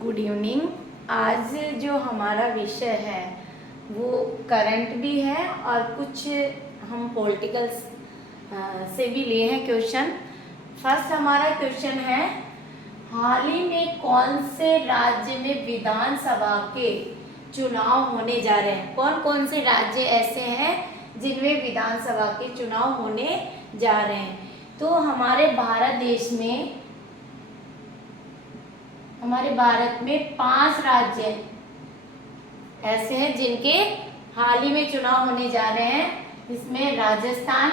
Good evening. आज जो हमारा विषय है वो करंट भी है और कुछ हम पॉलिटिकल से भी लिए हैं क्वेश्चन। फर्स्ट हमारा क्वेश्चन है, हाल ही में कौन से राज्य में विधानसभा के चुनाव होने जा रहे हैं। कौन कौन से राज्य ऐसे हैं जिनमें विधानसभा के चुनाव होने जा रहे हैं। तो हमारे भारत में 5 राज्य ऐसे हैं जिनके हाल ही में चुनाव होने जा रहे हैं। इसमें राजस्थान,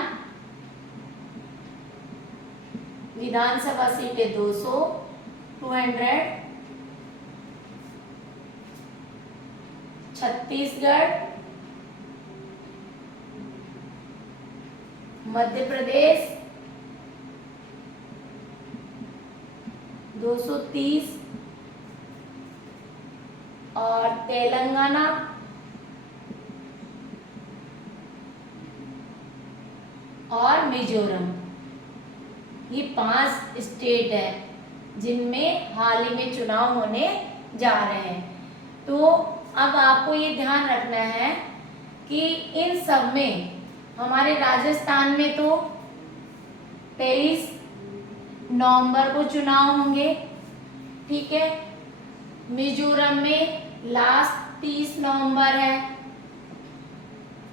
विधानसभा सीटें 200, छत्तीसगढ़, मध्य प्रदेश 230 और तेलंगाना और मिजोरम। ये 5 स्टेट है जिनमें हाल ही में चुनाव होने जा रहे हैं। तो अब आपको ये ध्यान रखना है कि इन सब में हमारे राजस्थान में तो 23 नवंबर को चुनाव होंगे, ठीक है। मिजोरम में लास्ट 30 नवंबर है,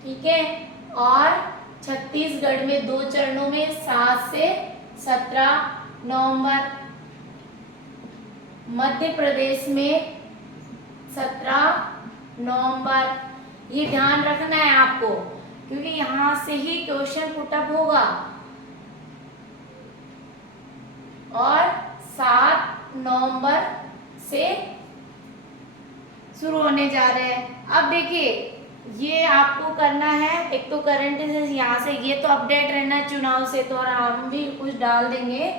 ठीक है। और छत्तीसगढ़ में 2 चरणों में 7 से 17 नवंबर, मध्य प्रदेश में 17 नवंबर। ये ध्यान रखना है आपको क्योंकि यहां से ही क्वेश्चन पुटअप होगा। और 7 नवंबर से शुरू होने जा रहे हैं। अब देखिए ये आपको करना है, एक तो करंट यहाँ से ये तो अपडेट रहना है चुनाव से, तो हम भी कुछ डाल देंगे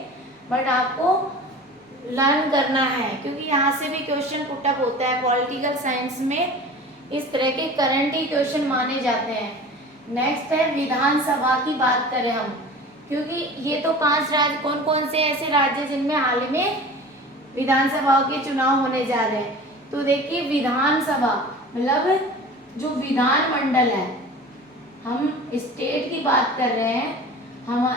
बट आपको लर्न करना है क्योंकि यहाँ से भी क्वेश्चन पुटअप होता है। पॉलिटिकल साइंस में इस तरह के करंट ही क्वेश्चन माने जाते हैं। नेक्स्ट है विधानसभा की बात करें हम, क्योंकि ये तो 5 राज्य, कौन कौन से ऐसे राज्य जिनमें हाल ही में विधानसभा के चुनाव होने जा रहे हैं। तो देखिए विधानसभा मतलब जो विधानमंडल है, हम स्टेट की बात कर रहे हैं। हम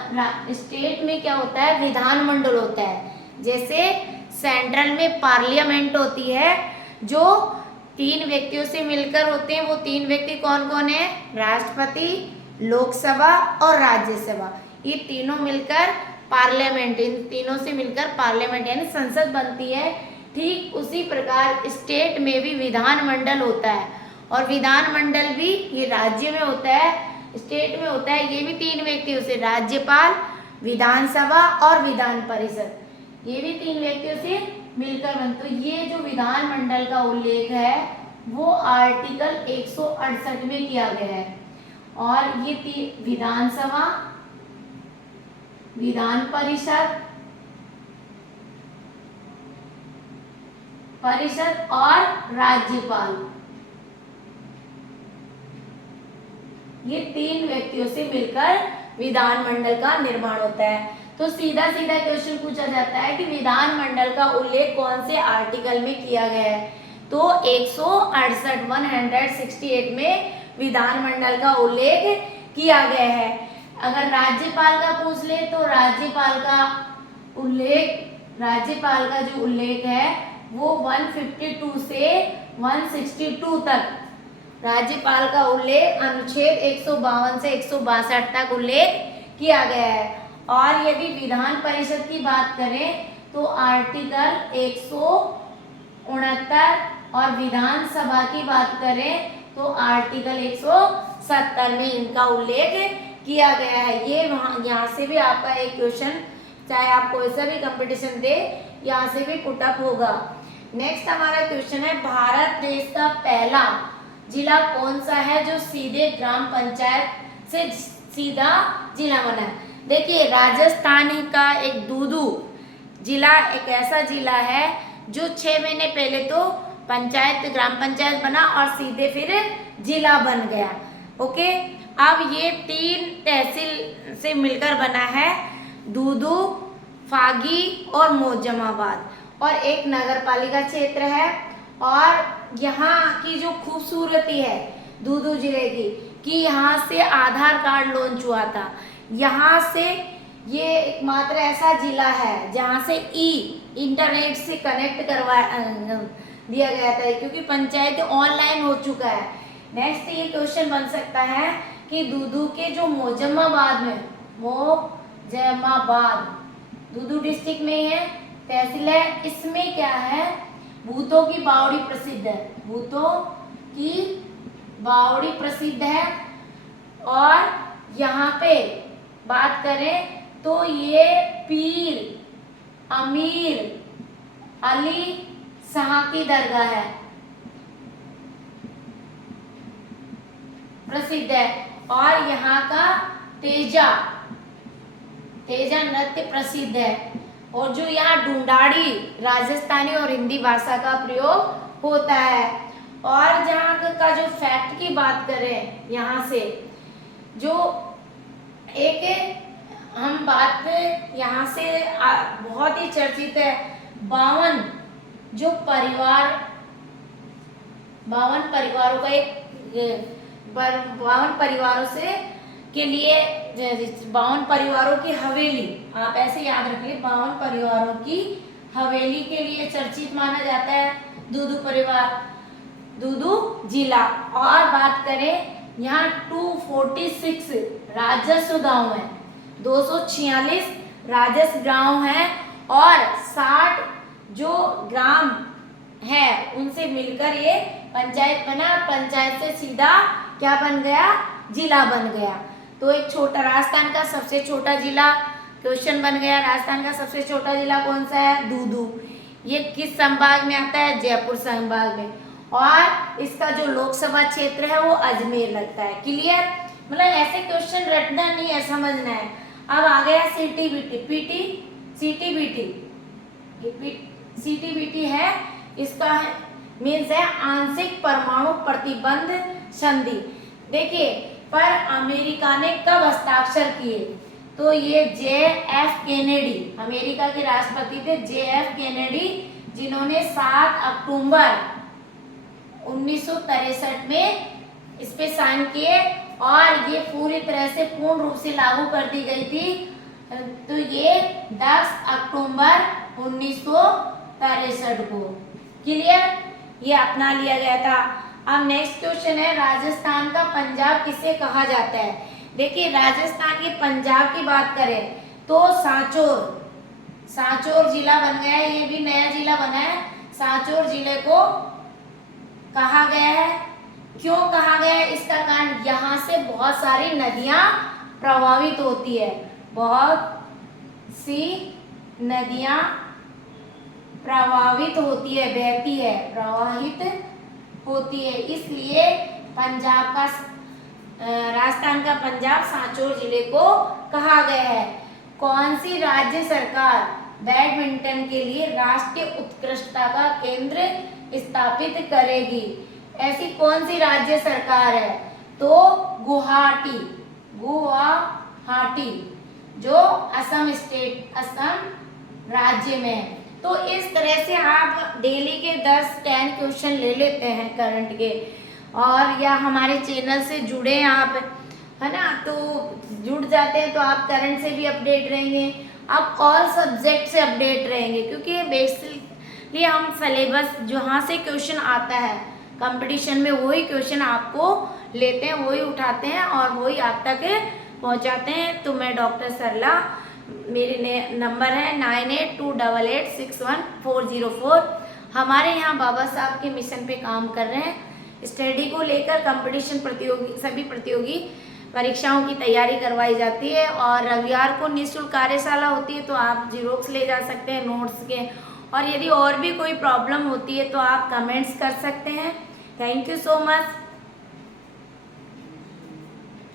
स्टेट में क्या होता है, विधानमंडल होता है। जैसे सेंट्रल में पार्लियामेंट होती है जो 3 व्यक्तियों से मिलकर होते हैं। वो 3 व्यक्ति कौन कौन है, राष्ट्रपति, लोकसभा और राज्यसभा। ये तीनों मिलकर पार्लियामेंट, इन तीनों से मिलकर पार्लियामेंट यानी संसद बनती है। ठीक उसी प्रकार स्टेट में भी विधानमंडल होता है और विधानमंडल भी ये राज्य में होता है, स्टेट में होता है। ये भी 3 व्यक्तियों से, राज्यपाल, विधानसभा और विधान परिषद, ये भी 3 व्यक्तियों से मिलकर बनते। तो ये जो विधानमंडल का उल्लेख है वो आर्टिकल 168 में किया गया है। और ये विधानसभा, विधान परिषद और राज्यपाल, ये 3 व्यक्तियों से मिलकर विधानमंडल का निर्माण होता है। तो सीधा सीधा क्वेश्चन पूछा जाता है कि विधानमंडल का उल्लेख कौन से आर्टिकल में किया गया है। तो 168 में विधानमंडल का उल्लेख किया गया है। अगर राज्यपाल का पूछ ले तो राज्यपाल का जो उल्लेख है वो 152 से 162 तक राज्यपाल का उल्लेख अनुच्छेद 152 से 162 तक उल्लेख किया गया है। और यदि विधान परिषद की बात करें तो आर्टिकल 169 और विधानसभा की बात करें तो आर्टिकल 170 में इनका उल्लेख किया गया है। ये यहाँ से भी आपका एक क्वेश्चन, चाहे आप कोई सा भी कंपटीशन दे, यहाँ से भी पुटअप होगा। नेक्स्ट हमारा क्वेश्चन है, भारत देश का पहला जिला कौन सा है जो सीधे ग्राम पंचायत से सीधा जिला बना है। देखिए राजस्थान का एक दूदू जिला एक ऐसा जिला है जो 6 महीने पहले तो ग्राम पंचायत बना और सीधे फिर जिला बन गया। ओके, अब ये 3 तहसील से मिलकर बना है, दूदू, फागी और मोजमाबाद। और एक नगर पालिका क्षेत्र है। और यहाँ की जो खूबसूरती है दूदू जिले की कि यहाँ से आधार कार्ड लॉन्च हुआ था। यहाँ से ये एकमात्र ऐसा जिला है जहाँ से इंटरनेट से कनेक्ट करवा दिया गया था, क्योंकि पंचायत ऑनलाइन हो चुका है। नेक्स्ट ये क्वेश्चन बन सकता है कि दूदू के जो मोजम्माबाद में, मोजम्माबाद दूदू डिस्ट्रिक्ट में ही है, तहसील है, इसमें क्या है, भूतों की बावड़ी प्रसिद्ध है। भूतों की बावड़ी प्रसिद्ध है। और यहाँ पे बात करें तो ये पीर अमीर अली शाह की दरगाह है, प्रसिद्ध है। और यहाँ का तेजा नृत्य प्रसिद्ध है। और जो यहाँ ढूंढाड़ी राजस्थानी और हिंदी भाषा का प्रयोग होता है। और जहाँ का जो फैक्ट की बात करें, यहाँ से जो एक हम बात यहाँ से बहुत ही चर्चित है 52 जो परिवारों का एक 52 परिवारों से के लिए 52 परिवारों की हवेली, आप ऐसे याद रखिए, 52 परिवारों की हवेली के लिए चर्चित माना जाता है दूदू जिला। और बात करें यहाँ 246 राजस्व गांव है, 246 राजस्व गांव है। और 60 जो ग्राम है उनसे मिलकर ये पंचायत बना। पंचायत से सीधा क्या बन गया, जिला बन गया। तो एक छोटा राजस्थान का सबसे छोटा जिला क्वेश्चन बन गया। राजस्थान का सबसे छोटा जिला कौन सा है, दूदू। ये किस संभाग में आता है, जयपुर संभाग में। और इसका जो लोकसभा क्षेत्र है वो अजमेर लगता है। क्लियर, मतलब ऐसे क्वेश्चन रटना नहीं है, समझना है। अब आ गया सीटीबीटी है, इसका मीन्स है आंशिक परमाणु प्रतिबंध संधि। देखिए, पर अमेरिका ने कब हस्ताक्षर किए, तो ये JF केनेडी, अमेरिका के राष्ट्रपति थे JF केनेडी, जिन्होंने 7 अक्टूबर 1963 में इस पे साइन किए। और ये पूरी तरह से पूर्ण रूप से लागू कर दी गई थी, तो ये 10 अक्टूबर 1963 को। क्लियर, ये अपना लिया गया था। अब नेक्स्ट क्वेश्चन है, राजस्थान का पंजाब किसे कहा जाता है। देखिए, राजस्थान के पंजाब की बात करें तो सांचौर जिला बन गया है, ये भी नया जिला बना है। सांचौर जिले को कहा गया है, क्यों कहा गया है, इसका कारण यहाँ से बहुत सारी नदियां प्रभावित होती है, बहुत सी नदियां प्रभावित होती है, बहती है, प्रवाहित होती है। इसलिए पंजाब का राजस्थान का पंजाब सांचौर जिले को कहा गया है। कौन सी राज्य सरकार बैडमिंटन के लिए राष्ट्रीय उत्कृष्टता का केंद्र स्थापित करेगी, ऐसी कौन सी राज्य सरकार है, तो गुवाहाटी जो असम राज्य में है। तो इस तरह से आप डेली के 10-10 क्वेश्चन ले लेते हैं करंट के, और या हमारे चैनल से जुड़े आप, है ना, तो जुड़ जाते हैं तो आप करंट से भी अपडेट रहेंगे, आप ऑल सब्जेक्ट से अपडेट रहेंगे, क्योंकि बेसिकली हम सिलेबस जहाँ से क्वेश्चन आता है कंपटीशन में वही क्वेश्चन आपको लेते हैं, वही उठाते हैं और वही आप तक पहुँचाते हैं। तो मैं डॉक्टर सरला, मेरे नंबर है 9828861404। हमारे यहाँ बाबा साहब के मिशन पे काम कर रहे हैं, स्टडी को लेकर कंपटीशन सभी प्रतियोगी परीक्षाओं की तैयारी करवाई जाती है। और रविवार को निःशुल्क कार्यशाला होती है, तो आप जीरोक्स ले जा सकते हैं नोट्स के। और यदि और भी कोई प्रॉब्लम होती है तो आप कमेंट्स कर सकते हैं। Thank you so much.